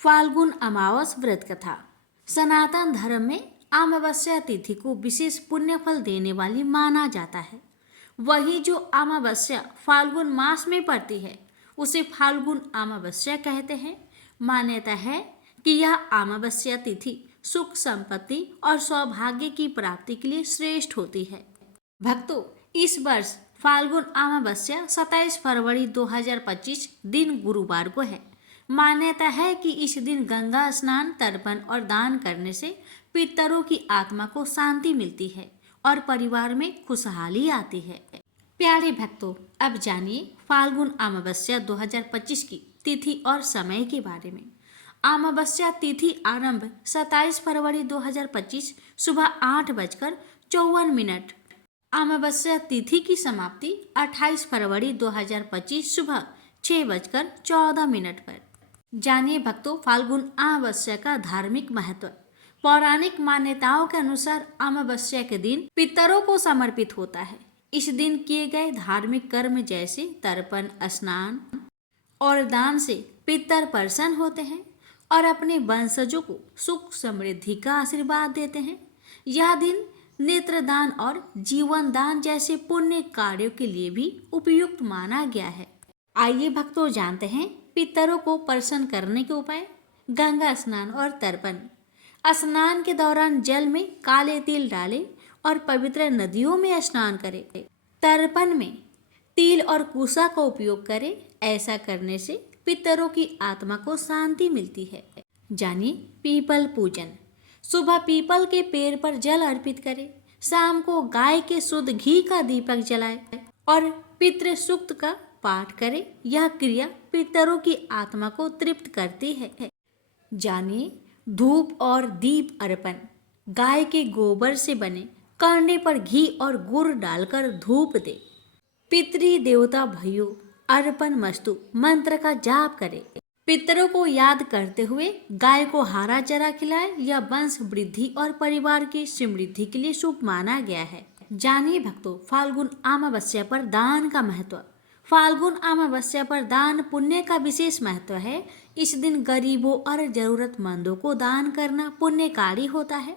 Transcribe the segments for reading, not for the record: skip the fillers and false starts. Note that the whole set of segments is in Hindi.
फाल्गुन अमावस व्रत कथा। सनातन धर्म में अमावस्या तिथि को विशेष पुण्य फल देने वाली माना जाता है। वही जो अमावस्या फाल्गुन मास में पड़ती है उसे फाल्गुन अमावस्या कहते हैं। मान्यता है कि यह अमावस्या तिथि सुख संपत्ति और सौभाग्य की प्राप्ति के लिए श्रेष्ठ होती है। भक्तों, इस वर्ष फाल्गुन अमावस्या 27 फरवरी 2025 दिन गुरुवार को है। मान्यता है कि इस दिन गंगा स्नान, तर्पण और दान करने से पितरों की आत्मा को शांति मिलती है और परिवार में खुशहाली आती है। प्यारे भक्तों, अब जानिए फाल्गुन अमावस्या 2025 की तिथि और समय के बारे में। अमावस्या तिथि आरंभ 27 फरवरी 2025 सुबह 8:54। अमावस्या तिथि की समाप्ति 28 फरवरी 2025 सुबह 6:14 पर। जानिए भक्तों, फाल्गुन अमावस्या का धार्मिक महत्व। पौराणिक मान्यताओं के अनुसार अमावस्या के दिन पितरों को समर्पित होता है। इस दिन किए गए धार्मिक कर्म जैसे तर्पण, स्नान और दान से पितर प्रसन्न होते हैं और अपने वंशजों को सुख समृद्धि का आशीर्वाद देते हैं। यह दिन नेत्रदान और जीवन दान जैसे पुण्य कार्यों के लिए भी उपयुक्त माना गया है। आइए भक्तों, जानते हैं पितरों को प्रसन्न करने के उपाय। गंगा स्नान और तर्पण। स्नान के दौरान जल में काले तिल डालें और पवित्र नदियों में स्नान करें। तर्पण में तिल और कुशा का उपयोग करें। ऐसा करने से पितरों की आत्मा को शांति मिलती है। जानिए पीपल पूजन। सुबह पीपल के पेड़ पर जल अर्पित करें। शाम को गाय के शुद्ध घी का दीपक जलाएं और पितृ सूक्त का पाठ करें। यह क्रिया पितरों की आत्मा को तृप्त करती है। जानिए धूप और दीप अर्पण। गाय के गोबर से बने कंडे पर घी और गुड़ डालकर धूप दे। पितृ देवता भयो अर्पण मस्तु मंत्र का जाप करें। पितरों को याद करते हुए गाय को हरा चारा खिलाए। यह वंश वृद्धि और परिवार की समृद्धि के लिए शुभ माना गया है। जानिए भक्तों, फाल्गुन अमावस्या पर दान का महत्व। फाल्गुन अमावस्या पर दान पुण्य का विशेष महत्व है। इस दिन गरीबों और जरूरतमंदों को दान करना पुण्यकारी होता है।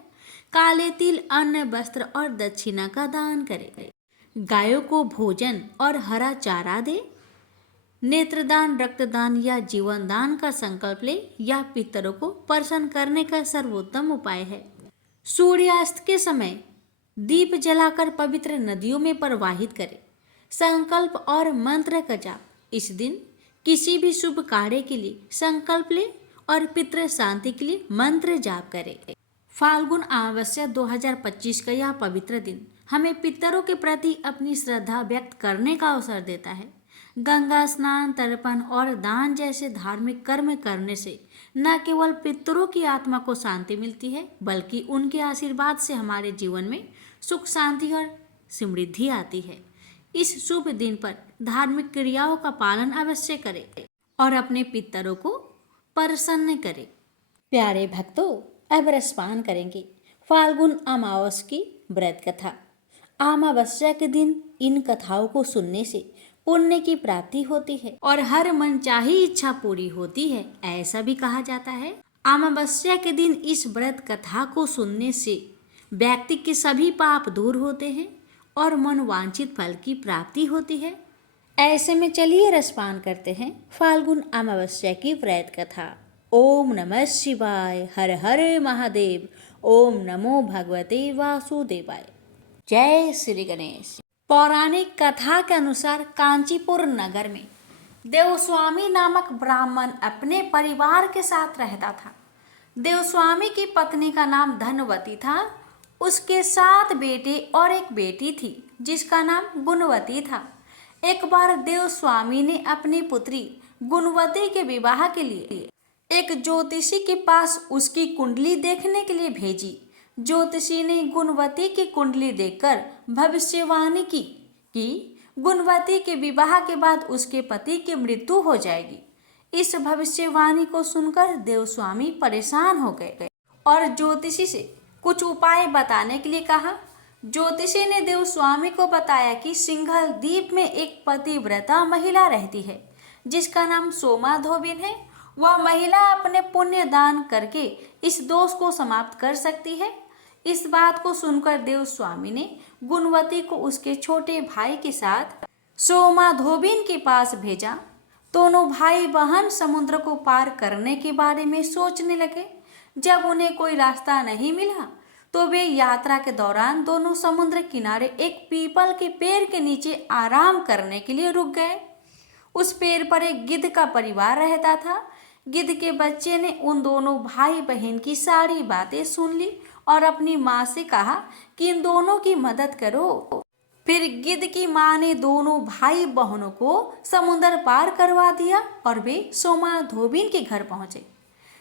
काले तिल, अन्न, वस्त्र और दक्षिणा का दान करें। गायों को भोजन और हरा चारा दे। नेत्रदान, रक्तदान या जीवन दान का संकल्प ले। यह पितरों को प्रसन्न करने का सर्वोत्तम उपाय है। सूर्यास्त के समय दीप जलाकर पवित्र नदियों में प्रवाहित करें। संकल्प और मंत्र का जाप। इस दिन किसी भी शुभ कार्य के लिए संकल्प ले और पितृ शांति के लिए मंत्र जाप करें। फाल्गुन अमावस्या 2025 का यह पवित्र दिन हमें पितरों के प्रति अपनी श्रद्धा व्यक्त करने का अवसर देता है। गंगा स्नान, तर्पण और दान जैसे धार्मिक कर्म करने से न केवल पितरों की आत्मा को शांति मिलती है, बल्कि उनके आशीर्वाद से हमारे जीवन में सुख, शांति और समृद्धि आती है। इस शुभ दिन पर धार्मिक क्रियाओं का पालन अवश्य करें और अपने पितरों को प्रसन्न करें। प्यारे भक्तों, अब रसपान करेंगे फाल्गुन अमावस की व्रत कथा। अमावस्या के दिन इन कथाओं को सुनने से पुण्य की प्राप्ति होती है और हर मनचाही इच्छा पूरी होती है, ऐसा भी कहा जाता है। अमावस्या के दिन इस व्रत कथा को सुनने से व्यक्ति के सभी पाप दूर होते हैं और मनोवांछित फल की प्राप्ति होती है। ऐसे में चलिए रसपान करते हैं फाल्गुन अमावस्या की व्रत कथा। ओम नमः शिवाय। हर हर महादेव। ओम नमो भगवते वासुदेवाय। जय श्री गणेश। पौराणिक कथा के अनुसार कांचीपुर नगर में देवस्वामी नामक ब्राह्मण अपने परिवार के साथ रहता था। देवस्वामी की पत्नी का नाम धनवती था। उसके 7 बेटे और एक बेटी थी जिसका नाम गुणवती था। एक बार देवस्वामी ने अपनी पुत्री गुणवती के विवाह के लिए एक ज्योतिषी के पास उसकी कुंडली देखने के लिए भेजी। ज्योतिषी ने गुणवती की कुंडली देखकर भविष्यवाणी की कि गुणवती के विवाह के बाद उसके पति की मृत्यु हो जाएगी। इस भविष्यवाणी को सुनकर देवस्वामी परेशान हो गए और ज्योतिषी से कुछ उपाय बताने के लिए कहा। ज्योतिषी ने देवस्वामी को बताया कि सिंघल द्वीप में एक पतिव्रता महिला रहती है जिसका नाम सोमा धोबिन है। वह महिला अपने पुण्य दान करके इस दोष को समाप्त कर सकती है। इस बात को सुनकर देव स्वामी ने गुणवती को उसके छोटे भाई के साथ सोमा धोबिन के पास भेजा। दोनों भाई बहन समुद्र को पार करने के बारे में सोचने लगे। जब उन्हें कोई रास्ता नहीं मिला तो वे यात्रा के दौरान दोनों समुद्र किनारे एक पीपल के पेड़ के नीचे आराम करने के लिए रुक गए। उस पेड़ पर एक गिद्ध का परिवार रहता था। गिद्ध के बच्चे ने उन दोनों भाई बहन की सारी बातें सुन ली और अपनी माँ से कहा कि इन दोनों की मदद करो। फिर गिद्ध की माँ ने दोनों भाई बहनों को समुद्र पार करवा दिया और वे सोमा धोबिन के घर पहुंचे।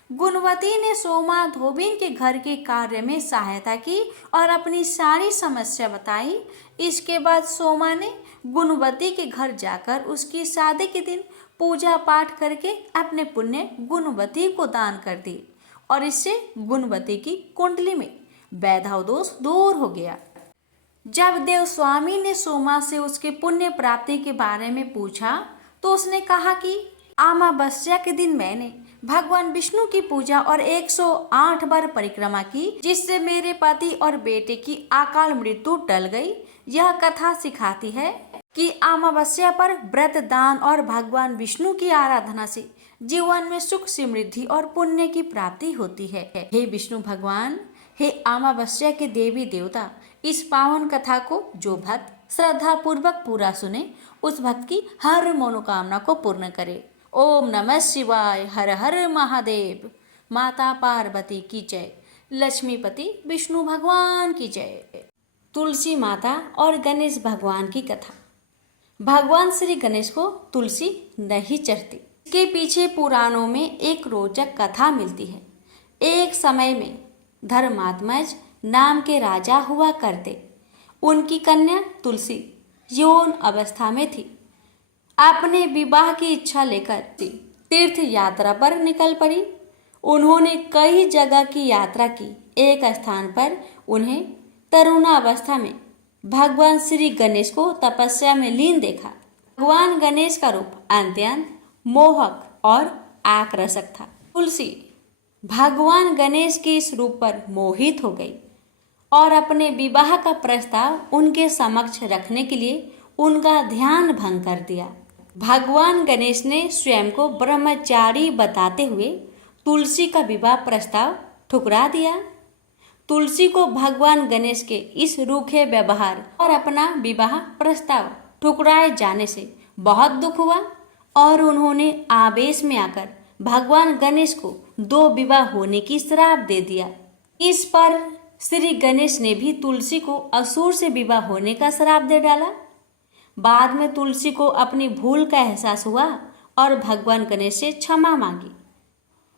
गुणवती ने सोमा धोबिन के घर के कार्य में सहायता की और अपनी सारी समस्या बताई। इसके बाद सोमा ने गुणवती के घर जाकर उसकी शादी के दिन पूजा पाठ करके अपने पुण्य गुणवती को दान कर दी और इससे गुणवती की कुंडली में वैधव दोष दूर हो गया। जब देव स्वामी ने सोमा से उसके पुण्य प्राप्ति के बारे में पूछा तो उसने कहा कि अमावस्या के दिन मैंने भगवान विष्णु की पूजा और 108 बार परिक्रमा की, जिससे मेरे पति और बेटे की अकाल मृत्यु टल गई। यह कथा सिखाती है कि अमावस्या पर व्रत दान और भगवान विष्णु की आराधना से जीवन में सुख समृद्धि और पुण्य की प्राप्ति होती है। हे विष्णु भगवान, हे अमावस्या के देवी देवता, इस पावन कथा को जो भक्त श्रद्धा पूर्वक पूरा सुने उस भक्त की हर मनोकामना को पूर्ण करे। ओम नमः शिवाय। हर हर महादेव। माता पार्वती की जय। लक्ष्मीपति विष्णु भगवान की जय। तुलसी माता और गणेश भगवान की कथा। भगवान श्री गणेश को तुलसी नहीं चढ़ती। इसके पीछे पुराणों में एक रोचक कथा मिलती है। एक समय में धर्मात्मज नाम के राजा हुआ करते। उनकी कन्या तुलसी यौन अवस्था में थी। अपने विवाह की इच्छा लेकर तीर्थ यात्रा पर निकल पड़ी। उन्होंने कई जगह की यात्रा की। एक स्थान पर उन्हें तरुणावस्था में भगवान श्री गणेश को तपस्या में लीन देखा। भगवान गणेश का रूप अत्यंत मोहक और आकर्षक था। तुलसी भगवान गणेश के इस रूप पर मोहित हो गई और अपने विवाह का प्रस्ताव उनके समक्ष रखने के लिए उनका ध्यान भंग कर दिया। भगवान गणेश ने स्वयं को ब्रह्मचारी बताते हुए तुलसी का विवाह प्रस्ताव ठुकरा दिया। तुलसी को भगवान गणेश के इस रूखे व्यवहार और अपना विवाह प्रस्ताव ठुकराए जाने से बहुत दुख हुआ और उन्होंने आवेश में आकर भगवान गणेश को 2 विवाह होने की श्राप दे दिया। इस पर श्री गणेश ने भी तुलसी को असुर से विवाह होने का श्राप दे डाला। बाद में तुलसी को अपनी भूल का एहसास हुआ और भगवान गणेश से क्षमा मांगी।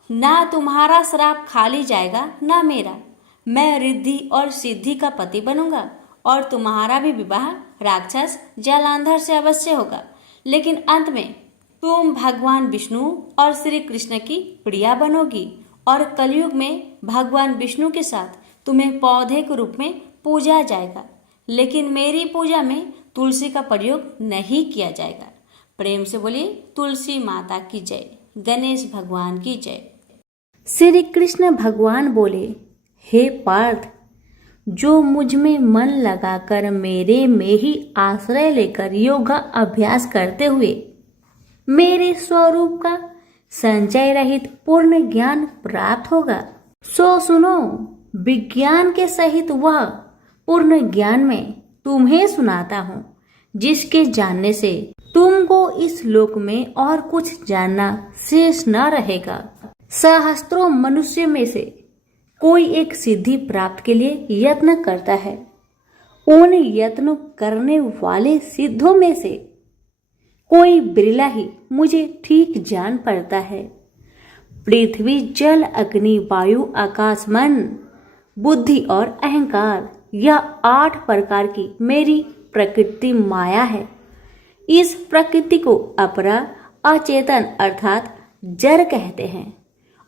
ना तुम्हारा श्राप खाली जाएगा ना मेरा। मैं रिद्धि और सिद्धि का पति बनूंगा और तुम्हारा भी विवाह राक्षस जलांधर से अवश्य होगा। लेकिन अंत में तुम भगवान विष्णु और श्री कृष्ण की प्रिया बनोगी और कलयुग में भगवान विष्णु के साथ तुम्हें पौधे के रूप में पूजा जाएगा। लेकिन मेरी पूजा में तुलसी का प्रयोग नहीं किया जाएगा। प्रेम से बोलिए तुलसी माता की जय। गणेश भगवान की जय। श्री कृष्ण भगवान बोले, हे पार्थ, जो मुझ में मन लगाकर मेरे में ही आश्रय लेकर योगा अभ्यास करते हुए मेरे स्वरूप का संचय रहित पूर्ण ज्ञान प्राप्त होगा, सो सुनो, विज्ञान के सहित वह पूर्ण ज्ञान में तुम्हें सुनाता हूँ, जिसके जानने से तुमको इस लोक में और कुछ जानना शेष न रहेगा। सहस्त्रों मनुष्य में से कोई एक सिद्धि प्राप्त के लिए यत्न करता है। उन यत्न करने वाले सिद्धों में से कोई बिरला ही मुझे ठीक जान पड़ता है। पृथ्वी, जल, अग्नि, वायु, आकाश, मन, बुद्धि और अहंकार, यह 8 प्रकार की मेरी प्रकृति माया है। इस प्रकृति को अपरा अचेतन अर्थात जड़ कहते हैं।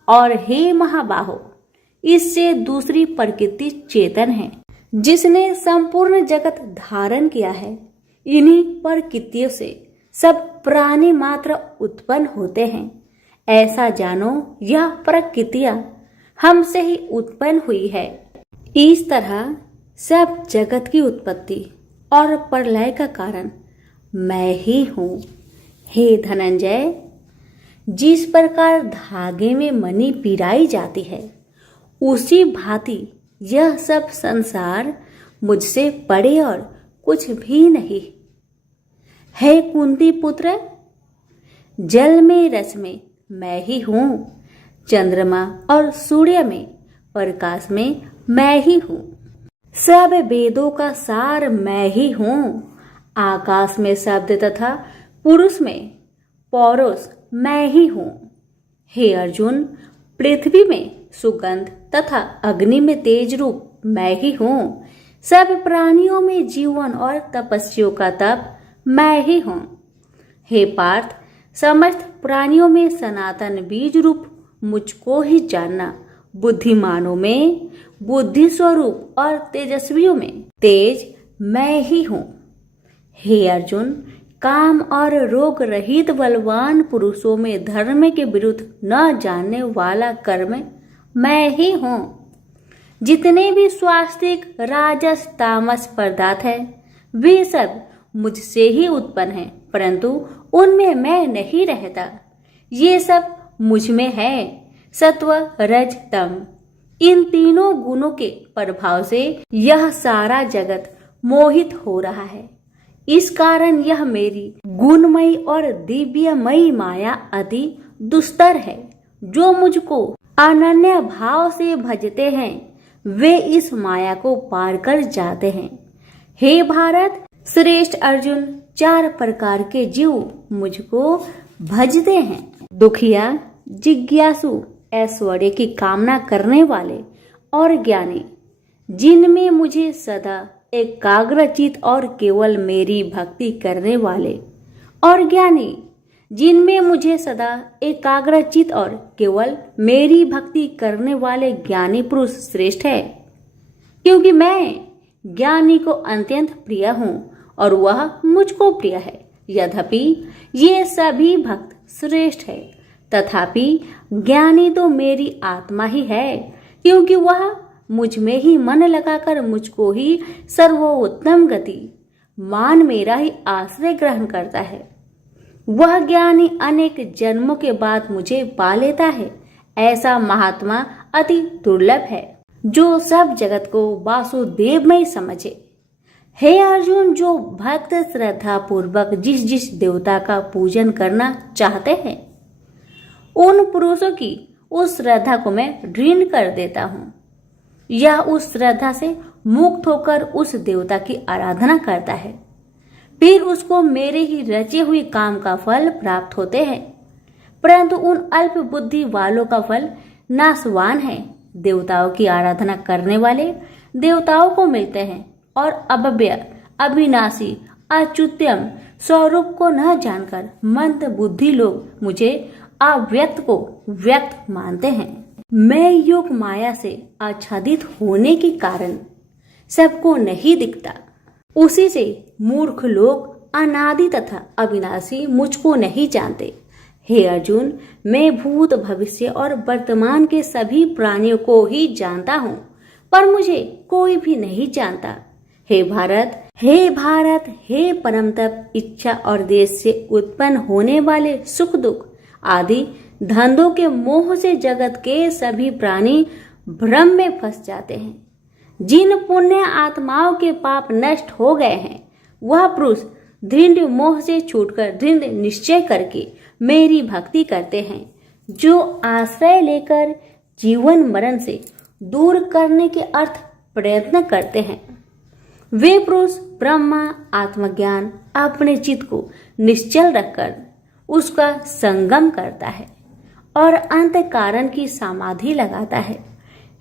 और हे महाबाहो, इससे दूसरी प्रकृति चेतन है, जिसने संपूर्ण जगत धारण किया है। इन्हीं प्रकृतियों से सब प्राणी मात्र उत्पन्न होते हैं। ऐसा जानो यह प्रकृतियां हमसे ही उत्पन्न हुई है। इस तरह सब जगत की उत्पत्ति और प्रलय का कारण मैं ही हूँ। हे धनंजय, जिस प्रकार धागे में मणि पिराई जाती है, उसी भांति यह सब संसार मुझसे परे और कुछ भी नहीं। हे कुंती पुत्र, जल में रस में मैं ही हूँ, चंद्रमा और सूर्य में प्रकाश में मैं ही हूँ, सब वेदों का सार मैं ही हूँ, आकाश में शब्द तथा पुरुष में पौरुष मैं ही हूँ। हे अर्जुन, पृथ्वी में सुगंध तथा अग्नि में तेज रूप मैं ही हूँ, सब प्राणियों में जीवन और तपस्वियों का तप मैं ही हूँ। हे पार्थ, समस्त प्राणियों में सनातन बीज रूप मुझको ही जानना, बुद्धिमानों में बुद्धि स्वरूप और तेजस्वियों में तेज मैं ही हूँ। हे अर्जुन, काम और रोग रहित बलवान पुरुषों में धर्म के विरुद्ध न जानने वाला कर्म मैं ही हूँ। जितने भी स्वास्तिक राजस तामस पदार्थ है, वे सब मुझसे ही उत्पन्न हैं, परंतु उनमें मैं नहीं रहता। ये सब मुझ में है। सत्व रज तम, इन तीनों गुणों के प्रभाव से यह सारा जगत मोहित हो रहा है। इस कारण यह मेरी गुणमयी और दिव्यमयी माया अति दुस्तर है। जो मुझको अनन्य भाव से भजते हैं, वे इस माया को पार कर जाते हैं। हे भारत श्रेष्ठ अर्जुन, 4 प्रकार के जीव मुझको भजते हैं। दुखिया, जिज्ञासु, ऐश्वर्य की कामना करने वाले और ज्ञानी, जिनमें मुझे सदा एकाग्रचित और केवल मेरी भक्ति करने वाले, और ज्ञानी, जिनमें मुझे सदा एकाग्रचित और केवल मेरी भक्ति करने वाले ज्ञानी पुरुष श्रेष्ठ है, क्योंकि मैं ज्ञानी को अत्यंत प्रिय हूँ और वह मुझको प्रिय है। यद्यपि ये सभी भक्त श्रेष्ठ है, तथापि ज्ञानी तो मेरी आत्मा ही है, क्योंकि वह मुझ में ही मन लगाकर मुझको ही सर्वोत्तम गति मान मेरा ही आश्रय ग्रहण करता है। वह ज्ञानी अनेक जन्मों के बाद मुझे पा लेता है। ऐसा महात्मा अति दुर्लभ है, जो सब जगत को वासुदेवमय समझे। हे अर्जुन, जो भक्त श्रद्धा पूर्वक जिस जिस देवता का पूजन करना चाहते हैं, उन पुरुषों की उस श्रद्धा को मैं दृढ़ कर देता हूँ। यह उस श्रद्धा से मुक्त होकर उस देवता की आराधना करता है, फिर उसको मेरे ही रचे हुए काम का फल प्राप्त होते हैं। परंतु उन अल्प बुद्धि वालों का फल नाशवान है। देवताओं की आराधना करने वाले देवताओं को मिलते हैं और अव्यय, अविनाशी, अच्युत्यम स्वरूप को न जानकर मंद बुद्धि लोग मुझे अव्यक्त को व्यक्त मानते हैं। मैं योग माया से आच्छादित होने के कारण सबको नहीं दिखता। उसी से मूर्ख लोग अनादि तथा अविनाशी मुझको नहीं जानते। हे अर्जुन, मैं भूत भविष्य और वर्तमान के सभी प्राणियों को ही जानता हूँ, पर मुझे कोई भी नहीं जानता। हे भारत, हे परम तप, इच्छा और देश से उत्पन्न होने वाले सुख दुख आदि धंधों के मोह से जगत के सभी प्राणी भ्रम में फंस जाते हैं। जिन पुण्य आत्माओं के पाप नष्ट हो गए हैं, वह पुरुष दृढ़ मोह से छूटकर दृढ़ निश्चय करके मेरी भक्ति करते हैं, जो आश्रय लेकर जीवन मरण से दूर करने के अर्थ प्रयत्न करते हैं। वे पुरुष ब्रह्मा आत्मज्ञान अपने चित्त को निश्चल रखकर उसका संगम करता है और अंत कारण की समाधि लगाता है,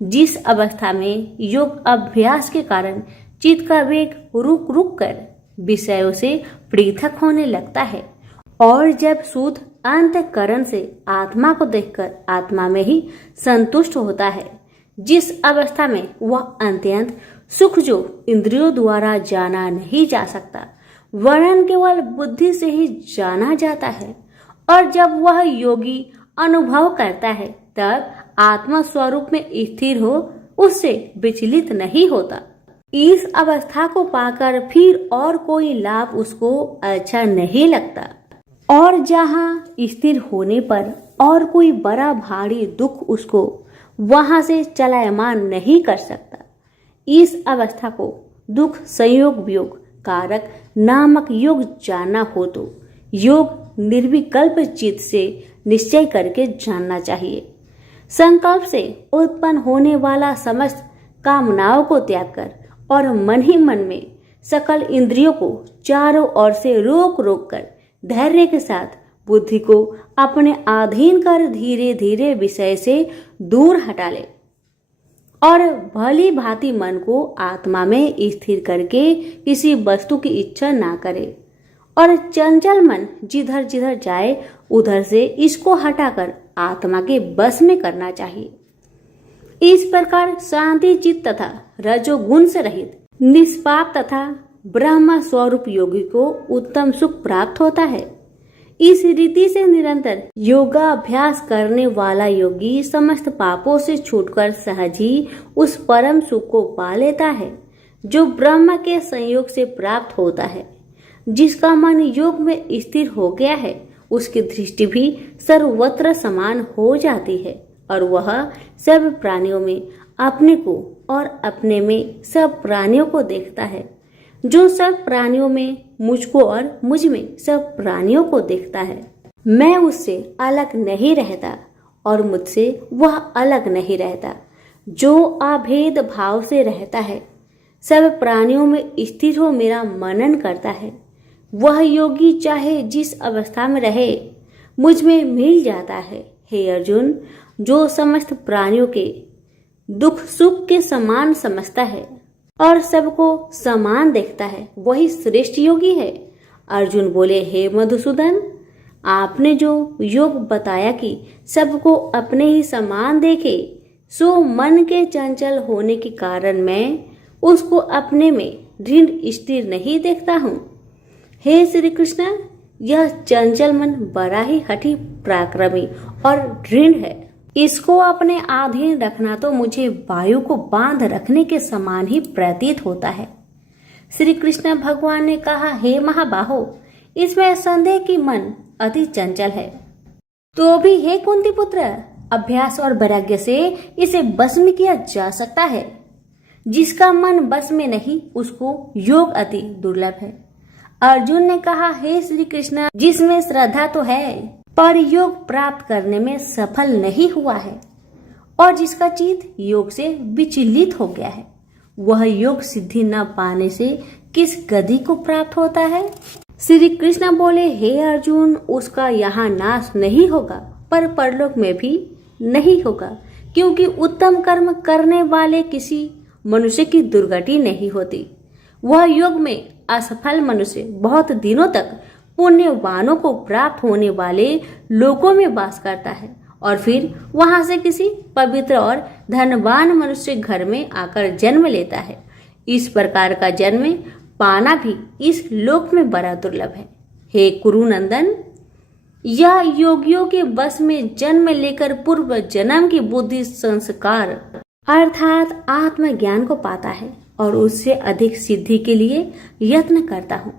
जिस अवस्था में योग अभ्यास के कारण चित्त का वेग रुक रुक कर विषयों से पृथक होने लगता है, और जब शुद्ध अंतःकरण से आत्मा को देखकर आत्मा में ही संतुष्ट होता है, जिस अवस्था में वह अत्यंत सुख जो इंद्रियों द्वारा जाना नहीं जा सकता, वरन केवल बुद्धि से ही जाना जाता है, और जब वह योगी अनुभव करता है तब आत्मा स्वरूप में स्थिर हो उससे विचलित नहीं होता। इस अवस्था को पाकर फिर और कोई लाभ उसको अच्छा नहीं लगता और जहाँ स्थिर होने पर और कोई बड़ा भारी दुख उसको वहां से चलायमान नहीं कर सकता। इस अवस्था को दुख संयोग वियोग कारक नामक योग जानना हो तो योग निर्विकल्प चित्त से निश्चय करके जानना चाहिए। संकल्प से उत्पन्न होने वाला समस्त कामनाओं को त्याग कर और मन ही मन में सकल इंद्रियों को चारों ओर से रोक रोक कर धैर्य के साथ बुद्धि को अपने अधीन कर धीरे धीरे विषय से दूर हटा ले और भली भांति मन को आत्मा में स्थिर करके किसी वस्तु की इच्छा ना करे और चंचल मन जिधर जिधर जाए उधर से इसको हटाकर आत्मा के बस में करना चाहिए। इस प्रकार शांति चित्त तथा रजोगुण से रहित निष्पाप तथा ब्रह्म स्वरूप योगी को उत्तम सुख प्राप्त होता है। इस रीति से निरंतर योगाभ्यास करने वाला योगी समस्त पापों से छूटकर सहज ही उस परम सुख को पा लेता है जो ब्रह्म के संयोग से प्राप्त होता है। जिसका मन योग में स्थिर हो गया है उसकी दृष्टि भी सर्वत्र समान हो जाती है और वह सब प्राणियों में अपने को और अपने में सब प्राणियों को देखता है। जो सब प्राणियों में मुझको और मुझ में सब प्राणियों को देखता है। मैं उससे अलग नहीं रहता और मुझसे वह अलग नहीं रहता। जो अभेद भाव से रहता है सब प्राणियों में स्थिर हो मेरा मनन करता है वह योगी चाहे जिस अवस्था में रहे मुझ में मिल जाता है। हे अर्जुन, जो समस्त प्राणियों के दुख सुख के समान समझता है और सबको समान देखता है वही श्रेष्ठ योगी है। अर्जुन बोले, हे मधुसूदन, आपने जो योग बताया कि सबको अपने ही समान देखे सो मन के चंचल होने के कारण मैं उसको अपने में दृढ़ स्थिर नहीं देखता हूँ। हे श्री कृष्ण, यह चंचल मन बड़ा ही हठी पराक्रमी और दृढ़ है। इसको अपने अधीन रखना तो मुझे वायु को बांध रखने के समान ही प्रतीत होता है। श्री कृष्ण भगवान ने कहा, हे महाबाहो, इसमें संदेह कि मन अति चंचल है तो भी हे कुंती पुत्र, अभ्यास और वैराग्य से इसे बस में किया जा सकता है। जिसका मन बस में नहीं उसको योग अति दुर्लभ है। अर्जुन ने कहा, हे श्री कृष्ण, जिसमें श्रद्धा तो है पर योग प्राप्त करने में सफल नहीं हुआ है और जिसका चित्त योग से विचलित हो गया है वह योग सिद्धि न पाने से किस गति को प्राप्त होता है। श्री कृष्ण बोले, हे अर्जुन, उसका यहाँ नाश नहीं होगा पर परलोक में भी नहीं होगा क्योंकि उत्तम कर्म करने वाले किसी मनुष्य की दुर्गति नहीं होती। वह योग में असफल मनुष्य बहुत दिनों तक पुण्यवानों को प्राप्त होने वाले लोकों में वास करता है और फिर वहां से किसी पवित्र और धनवान मनुष्य घर में आकर जन्म लेता है। इस प्रकार का जन्म पाना भी इस लोक में बड़ा दुर्लभ है। हे कुरुनंदन, यह योगियों के बस में जन्म लेकर पूर्व जन्म की बुद्धि संस्कार अर्थात आत्मज्ञान को पाता है और उससे अधिक सिद्धि के लिए यत्न करता हूँ।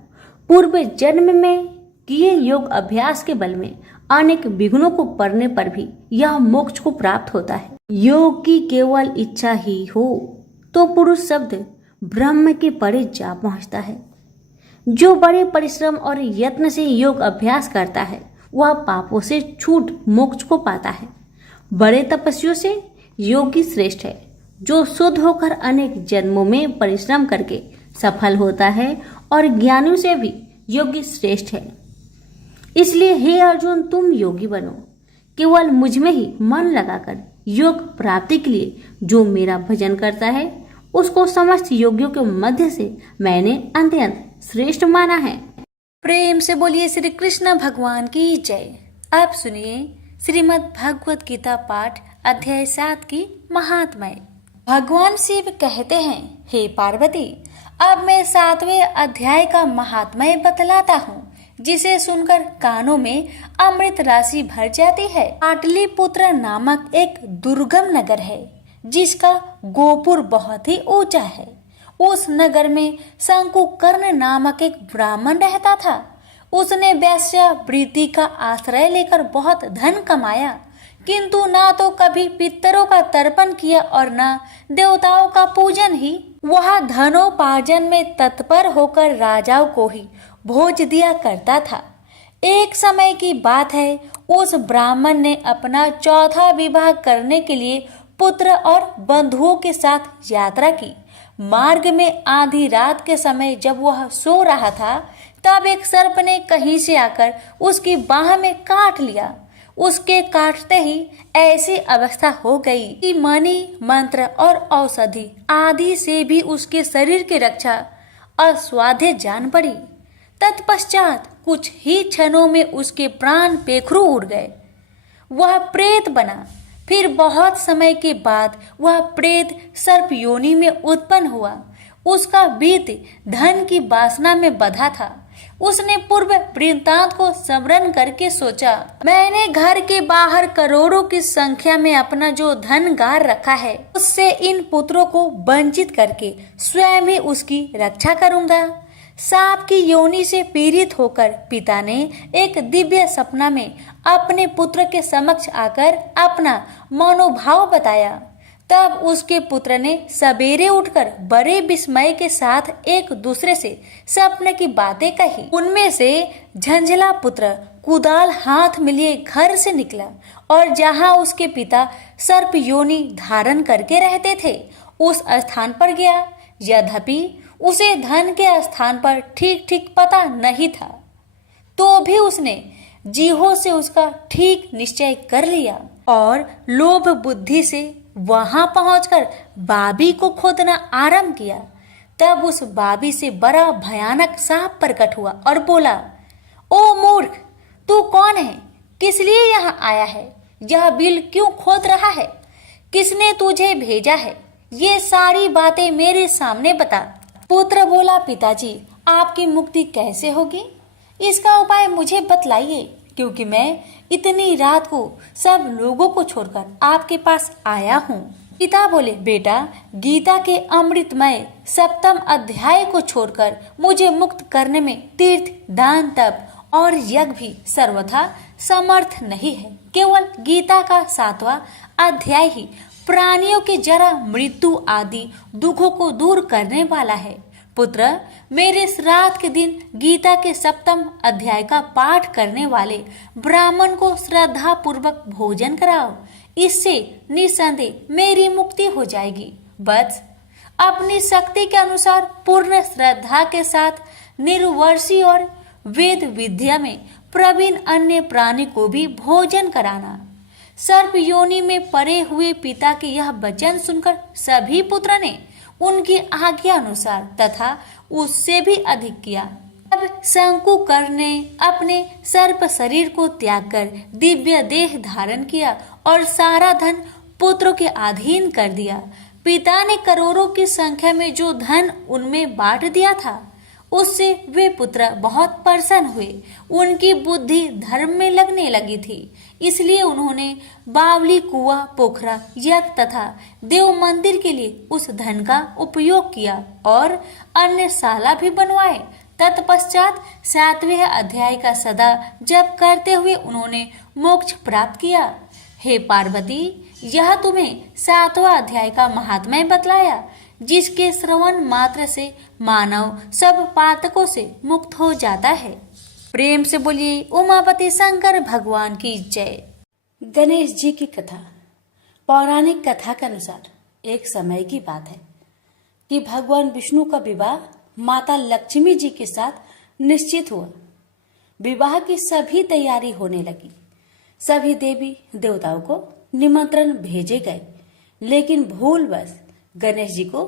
पूर्व जन्म में किए योग अभ्यास के बल में अनेक विघ्नों को पड़ने पर भी यह मोक्ष को प्राप्त होता है। योग की केवल इच्छा ही हो तो पुरुष शब्द ब्रह्म के परे जा पहुंचता है। जो बड़े परिश्रम और यत्न से योग अभ्यास करता है वह पापों से छूट मोक्ष को पाता है। बड़े तपस्वियों से योगी श्रेष्ठ है। जो शुद्ध होकर अनेक जन्मों में परिश्रम करके सफल होता है और ज्ञानियों से भी योगी श्रेष्ठ है। इसलिए हे अर्जुन, तुम योगी बनो। केवल मुझ में ही मन लगाकर योग प्राप्ति के लिए जो मेरा भजन करता है उसको समस्त योगियों के मध्य से मैंने अत्यंत श्रेष्ठ माना है। प्रेम से बोलिए श्री कृष्ण भगवान की जय। अब सुनिए श्रीमद् भगवत गीता पाठ अध्याय 7 की महात्म्य। भगवान शिव कहते हैं, हे पार्वती, अब मैं 7वें अध्याय का महात्म्य बतलाता हूँ। जिसे सुनकर कानों में अमृत राशि भर जाती है। पाटलिपुत्र नामक एक दुर्गम नगर है जिसका गोपुर बहुत ही ऊंचा है। उस नगर में शंकुकर्ण नामक एक ब्राह्मण रहता था। उसने वेश्यावृत्ति का आश्रय लेकर बहुत धन कमाया, किंतु ना तो कभी पितरों का तर्पण किया और न देवताओं का पूजन ही। वह धनोपार्जन में तत्पर होकर राजाओं को ही भोज दिया करता था। एक समय की बात है, उस ब्राह्मण ने अपना चौथा विवाह करने के लिए पुत्र और बंधुओं के साथ यात्रा की। मार्ग में आधी रात के समय जब वह सो रहा था, तब एक सर्प ने कहीं से आकर उसकी बाह में काट लिया। उसके काटते ही ऐसी अवस्था हो गई कि मणि, मंत्र और औषधि आदि से भी उसके शरीर की रक्षा असाध्य जान पड़ी। तत्पश्चात कुछ ही क्षणों में उसके प्राण पेखरू उड़ गए। वह प्रेत बना। फिर बहुत समय के बाद वह प्रेत सर्प योनि में उत्पन्न हुआ। उसका बीत धन की वासना में बंधा था। उसने पूर्व वृत्तांत को स्मरण करके सोचा, मैंने घर के बाहर करोड़ों की संख्या में अपना जो धन गार रखा है, उससे इन पुत्रों को वंचित करके स्वयं ही उसकी रक्षा करूंगा। सांप की योनि से पीड़ित होकर पिता ने एक दिव्य सपना में अपने पुत्र के समक्ष आकर अपना मनोभाव बताया। तब उसके पुत्र ने सवेरे उठकर बड़े विस्मय के साथ एक दूसरे से सपने की बातें कही। उनमें से झंझला पुत्र कुदाल हाथ में लिए घर से निकला और जहां उसके पिता सर्प योनि धारण करके रहते थे, उस स्थान पर गया। यद्यपि उसे धन के स्थान पर ठीक ठीक पता नहीं था, तो भी उसने जीहो से उसका ठीक निश्चय कर लिया और लोभ बुद्धि से वहां पहुंचकर बाबी को खोदना आरंभ किया। तब उस बाबी से बड़ा भयानक सांप प्रकट हुआ और बोला, ओ मूर्ख, तू कौन है? किस लिए यहाँ आया है? यह बिल क्यों खोद रहा है? किसने तुझे भेजा है? ये सारी बातें मेरे सामने बता। पुत्र बोला, पिताजी, आपकी मुक्ति कैसे होगी? इसका उपाय मुझे बतलाइए, क्योंकि मैं इतनी रात को सब लोगों को छोड़कर आपके पास आया हूँ। पिता बोले, बेटा, गीता के अमृतमय 7वें अध्याय को छोड़कर मुझे मुक्त करने में तीर्थ, दान, तप और यज्ञ भी सर्वथा समर्थ नहीं है। केवल गीता का 7वां अध्याय ही प्राणियों के जरा मृत्यु आदि दुखों को दूर करने वाला है। पुत्र, मेरे श्राद्ध के दिन गीता के 7वें अध्याय का पाठ करने वाले ब्राह्मण को श्रद्धा पूर्वक भोजन कराओ। इससे निसंदेह मेरी मुक्ति हो जाएगी। बस अपनी शक्ति के अनुसार पूर्ण श्रद्धा के साथ निर्वर्षी और वेद विद्या में प्रवीण अन्य प्राणी को भी भोजन कराना। सर्प योनि में पड़े हुए पिता के यह वचन सुनकर सभी पुत्र ने उनकी आज्ञा अनुसार तथा उससे भी अधिक किया। अब शंकुकर्ण ने अपने सर्प शरीर को त्याग कर दिव्य देह धारण किया और सारा धन पुत्रों के अधीन कर दिया। पिता ने करोड़ों की संख्या में जो धन उनमें बांट दिया था, उससे वे पुत्र बहुत प्रसन्न हुए। उनकी बुद्धि धर्म में लगने लगी थी, इसलिए उन्होंने बावली, कुआं, पोखरा, यज्ञ तथा देव मंदिर के लिए उस धन का उपयोग किया और अन्य शाला भी बनवाए। तत्पश्चात 7वें अध्याय का सदा जप करते हुए उन्होंने मोक्ष प्राप्त किया। हे पार्वती, यह तुम्हें 7वां अध्याय का महात्म्य बतलाया, जिसके श्रवण मात्र से मानव सब पातकों से मुक्त हो जाता है। प्रेम से बोलिए उमापति शंकर भगवान की जय। गणेश जी की कथा। पौराणिक कथा के अनुसार एक समय की बात है कि भगवान विष्णु का विवाह माता लक्ष्मी जी के साथ निश्चित हुआ। विवाह की सभी तैयारी होने लगी। सभी देवी देवताओं को निमंत्रण भेजे गए, लेकिन भूलवश गणेश जी को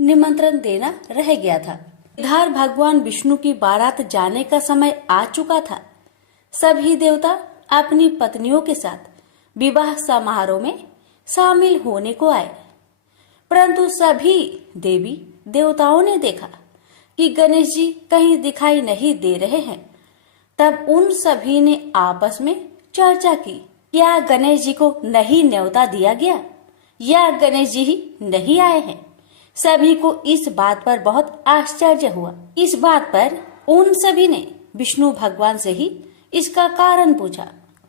निमंत्रण देना रह गया था। इधर भगवान विष्णु की बारात जाने का समय आ चुका था। सभी देवता अपनी पत्नियों के साथ विवाह समारोह में शामिल होने को आए, परंतु सभी देवी देवताओं ने देखा कि गणेश जी कहीं दिखाई नहीं दे रहे हैं। तब उन सभी ने आपस में चर्चा की, क्या गणेश जी को नहीं न्योता दिया गया या गणेश जी ही नहीं आए हैं। सभी को इस बात पर बहुत आश्चर्य हुआ। इस बात पर उन सभी ने विष्णु भगवान से ही इसका कारण पूछा।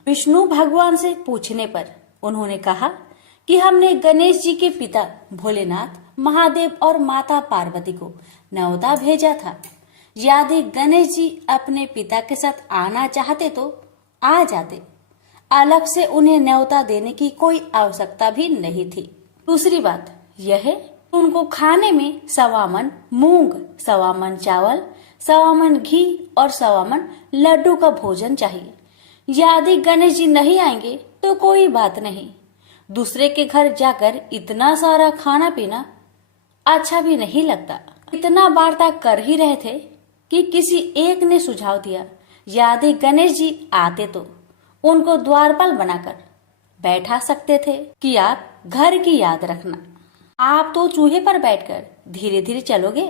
विष्णु भगवान से पूछने पर उन्होंने कहा कि हमने गणेश जी के पिता भोलेनाथ, महादेव और माता पार्वती को न्योता भेजा था। यदि गणेश जी अपने पिता के साथ आना चाहते तो आ जाते, अलग से उन्हें न्योता देने की कोई आवश्यकता भी नहीं थी। दूसरी बात यह है, उनको खाने में 1.25 मन मूंग, 1.25 मन चावल, 1.25 मन घी और 1.25 मन लड्डू का भोजन चाहिए। यदि गणेश जी नहीं आएंगे तो कोई बात नहीं, दूसरे के घर जाकर इतना सारा खाना पीना अच्छा भी नहीं लगता। इतना वार्ता कर ही रहे थे कि किसी एक ने सुझाव दिया, यदि गणेश जी आते तो उनको द्वारपाल बनाकर बैठा सकते थे कि आप घर की याद रखना। आप तो चूहे पर बैठकर धीरे धीरे चलोगे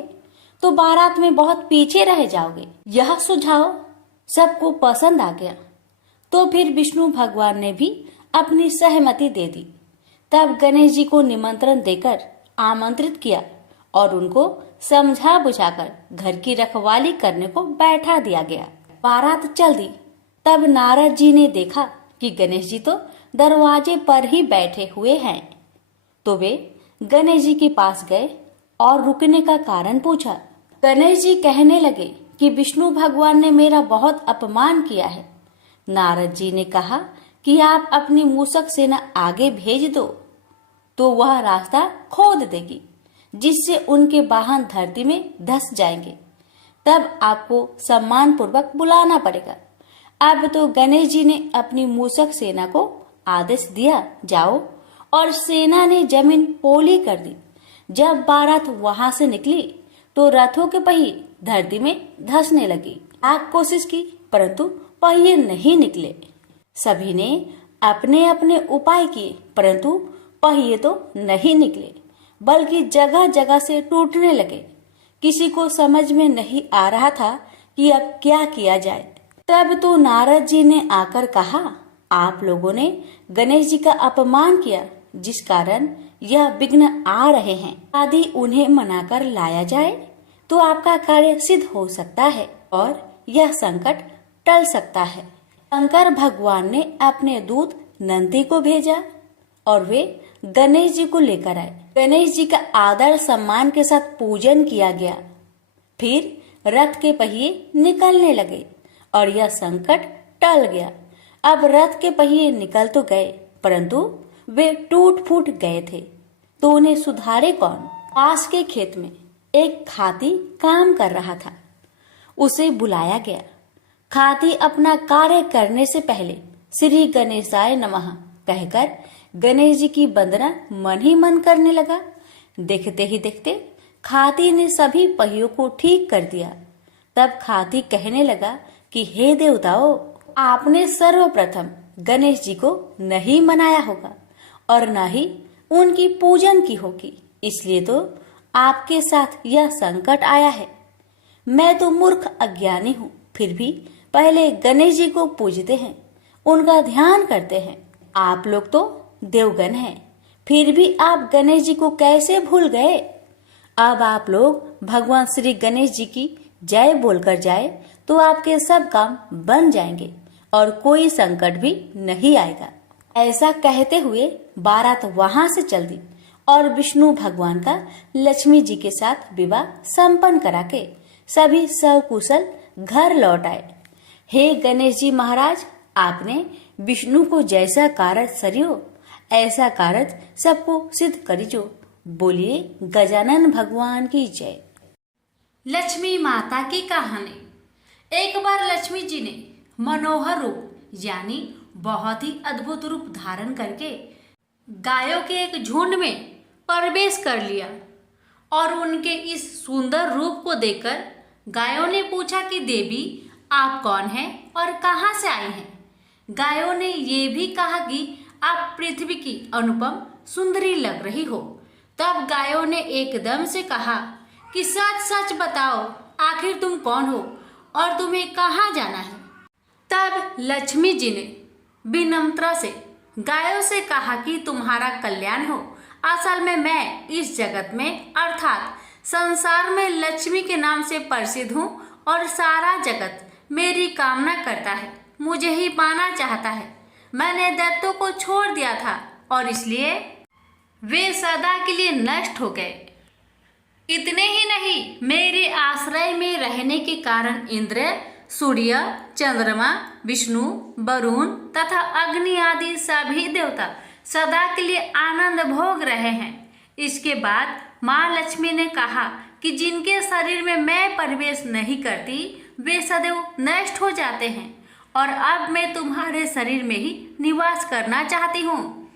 तो बारात में बहुत पीछे रह जाओगे। यह सुझाव सबको पसंद आ गया तो फिर विष्णु भगवान ने भी अपनी सहमति दे दी। तब गणेश जी को निमंत्रण देकर आमंत्रित किया और उनको समझा बुझाकर घर की रखवाली करने को बैठा दिया गया। बारात चल दी। तब नारद जी ने देखा कि गणेश जी तो दरवाजे पर ही बैठे हुए हैं, तो वे गणेश जी के पास गए और रुकने का कारण पूछा। गणेश जी कहने लगे कि विष्णु भगवान ने मेरा बहुत अपमान किया है। नारद जी ने कहा कि आप अपनी मूषक सेना आगे भेज दो तो वह रास्ता खोद देगी, जिससे उनके वाहन धरती में धंस जाएंगे। तब आपको सम्मान पूर्वक बुलाना पड़ेगा। अब तो गणेश जी ने अपनी मूषक सेना को आदेश दिया, जाओ, और सेना ने जमीन पोली कर दी। जब बारात वहां से निकली तो रथों के पहिए धरती में धंसने लगी। आग कोशिश की परंतु पहिए नहीं निकले। सभी ने अपने अपने उपाय किए परंतु पहिए तो नहीं निकले, बल्कि जगह जगह से टूटने लगे। किसी को समझ में नहीं आ रहा था कि अब क्या किया जाए। तब तो नारद जी ने आकर कहा, आप लोगों ने गणेश जी का अपमान किया, जिस कारण यह विघ्न आ रहे हैं। यदि उन्हें मनाकर लाया जाए तो आपका कार्य सिद्ध हो सकता है और यह संकट टल सकता है। शंकर भगवान ने अपने दूत नंदी को भेजा और वे गणेश जी को लेकर आए। गणेश जी का आदर सम्मान के साथ पूजन किया गया। फिर रथ के पहिए निकलने लगे और यह संकट टल गया। अब रथ के पहिए निकल तो गए परंतु वे टूट फूट गए थे, तो उन्हें सुधारे कौन। पास के खेत में एक खाती काम कर रहा था। उसे बुलाया गया। खाती अपना कार्य करने से पहले श्री गणेशाय नमः कहकर गणेश जी की वंदना मन ही मन करने लगा। देखते ही देखते खाती ने सभी पहियों को ठीक कर दिया। तब खाती कहने लगा कि हे देवताओं, आपने सर्वप्रथम गणेश जी को नहीं मनाया होगा और न ही उनकी पूजन की होगी, इसलिए तो आपके साथ यह संकट आया है। मैं तो मूर्ख अज्ञानी हूँ, फिर भी पहले गणेश जी को पूजते हैं, उनका ध्यान करते हैं। आप लोग तो देवगण हैं, फिर भी आप गणेश जी को कैसे भूल गए। अब आप लोग भगवान श्री गणेश जी की जय बोलकर जाए तो आपके सब काम बन जाएंगे और कोई संकट भी नहीं आएगा। ऐसा कहते हुए बारात वहां से चल दी और विष्णु भगवान का लक्ष्मी जी के साथ विवाह संपन्न करा के सभी सकुशल घर लौट आए। हे गणेश जी महाराज, आपने विष्णु को जैसा कारज सरियो ऐसा कारज सबको सिद्ध करिजो। बोलिए गजानन भगवान की जय। लक्ष्मी माता की कहानी। एक बार लक्ष्मी जी ने मनोहर रूप यानी बहुत ही अद्भुत रूप धारण करके गायों के एक झुंड में प्रवेश कर लिया और उनके इस सुंदर रूप को देखकर गायों ने पूछा कि देवी, आप कौन हैं और कहाँ से आई हैं। गायों ने ये भी कहा कि आप पृथ्वी की अनुपम सुंदरी लग रही हो। तब गायों ने एकदम से कहा कि सच सच बताओ, आखिर तुम कौन हो और तुम्हें कहाँ जाना है। तब लक्ष्मी जी ने विनम्रता से गायों से कहा कि तुम्हारा कल्याण हो। असल में मैं इस जगत में अर्थात संसार में लक्ष्मी के नाम से प्रसिद्ध हूँ और सारा जगत मेरी कामना करता है, मुझे ही पाना चाहता है। मैंने दैत्यों को छोड़ दिया था और इसलिए वे सदा के लिए नष्ट हो गए। इतने ही नहीं, मेरे आश्रय में रहने के कारण इंद्र, सूर्य, चंद्रमा, विष्णु, वरुण तथा अग्नि आदि सभी देवता सदा के लिए आनंद भोग रहे हैं। इसके बाद माँ लक्ष्मी ने कहा कि जिनके शरीर में मैं प्रवेश नहीं करती वे सदैव नष्ट हो जाते हैं और अब मैं तुम्हारे शरीर में ही निवास करना चाहती हूँ।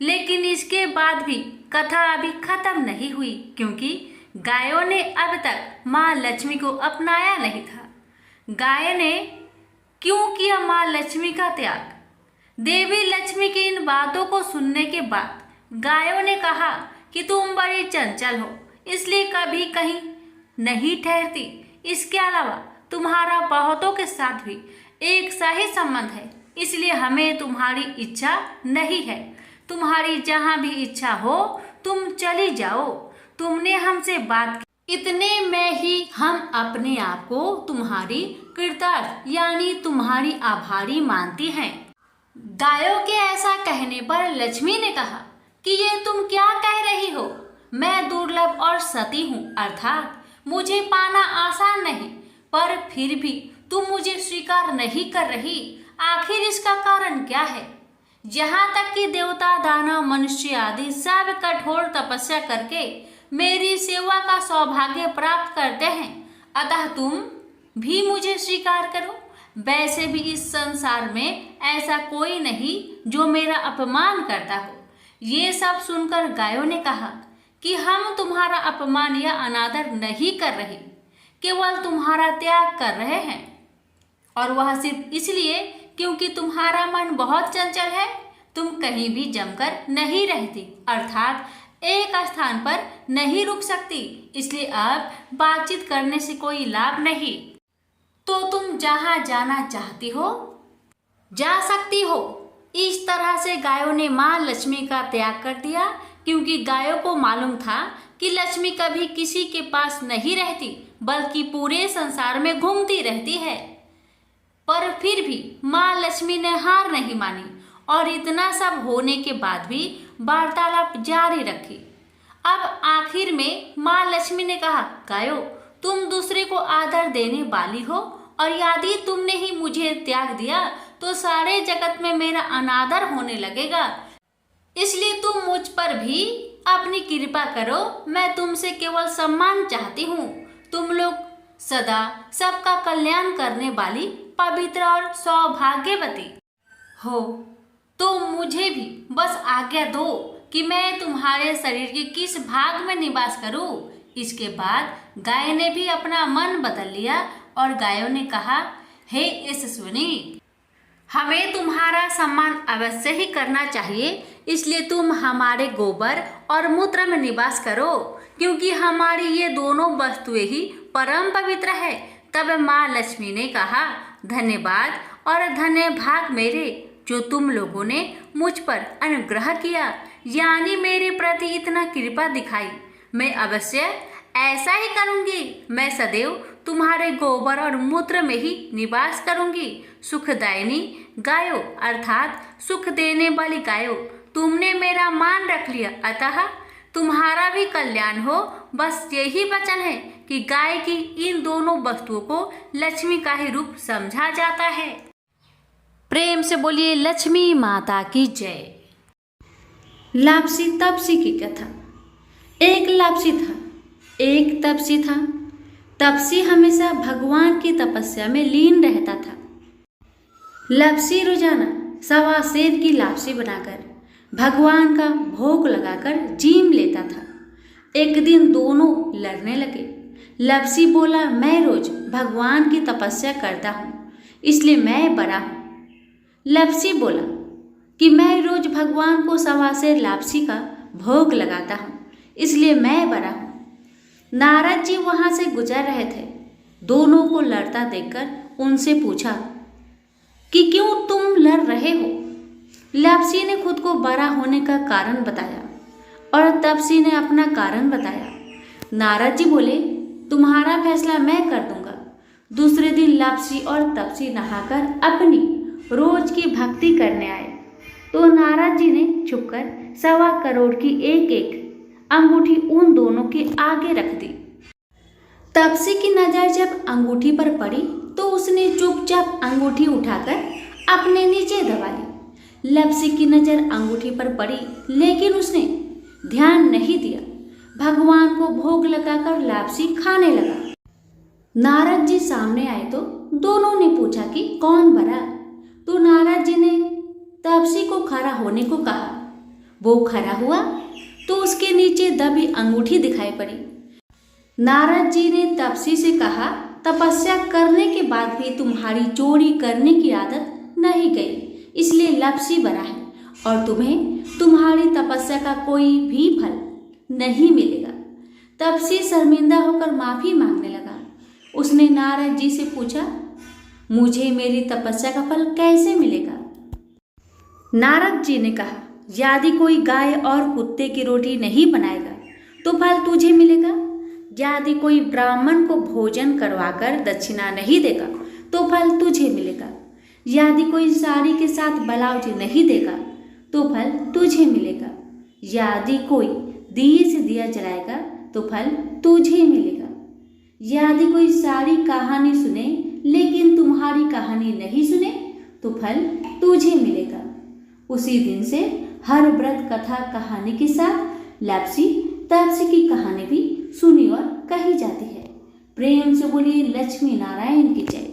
लेकिन इसके बाद भी कथा अभी खत्म नहीं हुई, क्योंकि गायों ने अब तक माँ लक्ष्मी को अपनाया नहीं था। गाय ने क्यों किया माँ लक्ष्मी का त्याग? देवी लक्ष्मी की इन बातों को सुनने के बाद गायों ने कहा कि तुम बड़ी चंचल हो, इसलिए कभी कहीं नहीं ठहरती। इसके अलावा तुम्हारा बहुतों के साथ भी एक सही संबंध है, इसलिए हमें तुम्हारी इच्छा नहीं है। तुम्हारी जहाँ भी इच्छा हो तुम चली जाओ। तुमने हमसे बात की, इतने में ही हम अपने आप को तुम्हारी कृतार्थ यानी तुम्हारी आभारी मानती हैं। गायों के ऐसा कहने पर लक्ष्मी ने कहा कि ये तुम क्या कह रही हो? मैं दुर्लभ और सती हूँ, अर्थात मुझे पाना आसान नहीं, पर फिर भी तुम मुझे स्वीकार नहीं कर रही। आखिर इसका कारण क्या है? यहाँ तक कि देवता, दानव, मनुष्य आदि सब कठोर तपस्या करके मेरी सेवा का सौभाग्य प्राप्त करते हैं, अतः तुम भी मुझे स्वीकार करो। वैसे भी इस संसार में ऐसा कोई नहीं जो मेरा अपमान करता हो। ये सब सुनकर गायों ने कहा कि हम तुम्हारा अपमान या अनादर नहीं कर रहे, केवल तुम्हारा त्याग कर रहे हैं, और वह सिर्फ इसलिए क्योंकि तुम्हारा मन बहुत चंचल है। तुम कहीं भी जमकर नहीं रहती, अर्थात एक स्थान पर नहीं रुक सकती, इसलिए अब बातचीत करने से कोई लाभ नहीं। तो तुम जहाँ जाना चाहती हो जा सकती हो। इस तरह से गायों ने माँ लक्ष्मी का त्याग कर दिया, क्योंकि गायों को मालूम था कि लक्ष्मी कभी किसी के पास नहीं रहती, बल्कि पूरे संसार में घूमती रहती है। पर फिर भी माँ लक्ष्मी ने हार नहीं मानी और इतना सब होने के बाद भी वार्तालाप जारी रखी। अब आखिर में माँ लक्ष्मी ने कहा, गायों, तुम दूसरे को आदर देने वाली हो और यदि तुमने ही मुझे त्याग दिया तो सारे जगत में मेरा अनादर होने लगेगा। इसलिए तुम मुझ पर भी अपनी कृपा करो। मैं तुमसे केवल सम्मान चाहती हूँ। तुम लोग सदा सबका कल्याण करने वाली पवित्र और सौभाग्यवती हो, तो मुझे भी बस आज्ञा दो कि मैं तुम्हारे शरीर के किस भाग में निवास करूं। इसके बाद गाय ने भी अपना मन बदल लिया और गायों ने कहा, हे यशस्विनी, हमें तुम्हारा सम्मान अवश्य ही करना चाहिए, इसलिए तुम हमारे गोबर और मूत्र में निवास करो, क्योंकि हमारी ये दोनों वस्तुएं ही परम पवित्र है। तब माँ लक्ष्मी ने कहा, धन्यवाद और धन्य भाग मेरे, जो तुम लोगों ने मुझ पर अनुग्रह किया, यानी मेरे प्रति इतना कृपा दिखाई। मैं अवश्य ऐसा ही करूंगी। मैं सदैव तुम्हारे गोबर और मूत्र में ही निवास करूंगी। सुखदायिनी गायों, अर्थात सुख देने वाली गायों, तुमने मेरा मान रख लिया, अतः तुम्हारा भी कल्याण हो। बस यही वचन है कि गाय की इन दोनों वस्तुओं को लक्ष्मी का ही रूप समझा जाता है। प्रेम से बोलिए लक्ष्मी माता की जय। लापसी तपसी की कथा। एक लापसी था, एक तपसी था। तपसी हमेशा भगवान की तपस्या में लीन रहता था। लापसी रोजाना 1.25 सेर की लापसी बनाकर भगवान का भोग लगाकर जीम लेता था। एक दिन दोनों लड़ने लगे। लापसी बोला, मैं रोज भगवान की तपस्या करता हूँ, इसलिए मैं बड़ा हूँ। लापसी बोला कि मैं रोज भगवान को 1.25 सेर लापसी का भोग लगाता हूँ, इसलिए मैं बड़ा हूँ। नारद जी वहाँ से गुजर रहे थे। दोनों को लड़ता देखकर उनसे पूछा, कि क्यों तुम लड़ रहे हो। लापसी ने खुद को बड़ा होने का कारण बताया और तपसी ने अपना कारण बताया। नारद जी बोले, तुम्हारा फैसला मैं कर दूंगा। दूसरे दिन लापसी और तपसी नहाकर अपनी रोज की भक्ति करने आए तो नारद जी ने छुपकर 1.25 करोड़ की एक एक अंगूठी उन दोनों के आगे रख दी। तपसी की नजर जब अंगूठी पर पड़ी तो उसने चुपचाप अंगूठी उठाकर अपने नीचे दबा ली। लापसी की नजर अंगूठी पर पड़ी लेकिन उसने ध्यान नहीं दिया। भगवान को भोग लगाकर लापसी खाने लगा। नारद जी सामने आए तो दोनों ने पूछा कि कौन बड़ा। तो नारद जी ने तपसी को खड़ा होने को कहा। वो खड़ा हुआ तो उसके नीचे दबी अंगूठी दिखाई पड़ी। नारद जी ने तपसी से कहा, तपस्या करने के बाद भी तुम्हारी चोरी करने की आदत नहीं गई, इसलिए लापसी बड़ा है और तुम्हें तुम्हारी तपस्या का कोई भी फल नहीं मिलेगा। तपसी शर्मिंदा होकर माफी मांगने लगा। उसने नारद जी से पूछा, मुझे मेरी तपस्या का फल कैसे मिलेगा। नारद जी ने कहा, यदि कोई गाय और कुत्ते की रोटी नहीं बनाएगा तो फल तुझे मिलेगा। यदि कोई ब्राह्मण को भोजन करवाकर दक्षिणा नहीं देगा तो फल तुझे मिलेगा। यदि कोई साड़ी के साथ ब्लाउज नहीं देगा तो फल तुझे मिलेगा। यदि कोई दिए से दिया जलाएगा तो फल तुझे मिलेगा। यदि कोई सारी कहानी सुने लेकिन तुम्हारी कहानी नहीं सुने तो फल तुझे मिलेगा। उसी दिन से हर व्रत कथा कहानी के साथ लापसी तपसी की कहानी भी सुनी और कही जाती है। प्रेम से बोलिए लक्ष्मी नारायण की जय।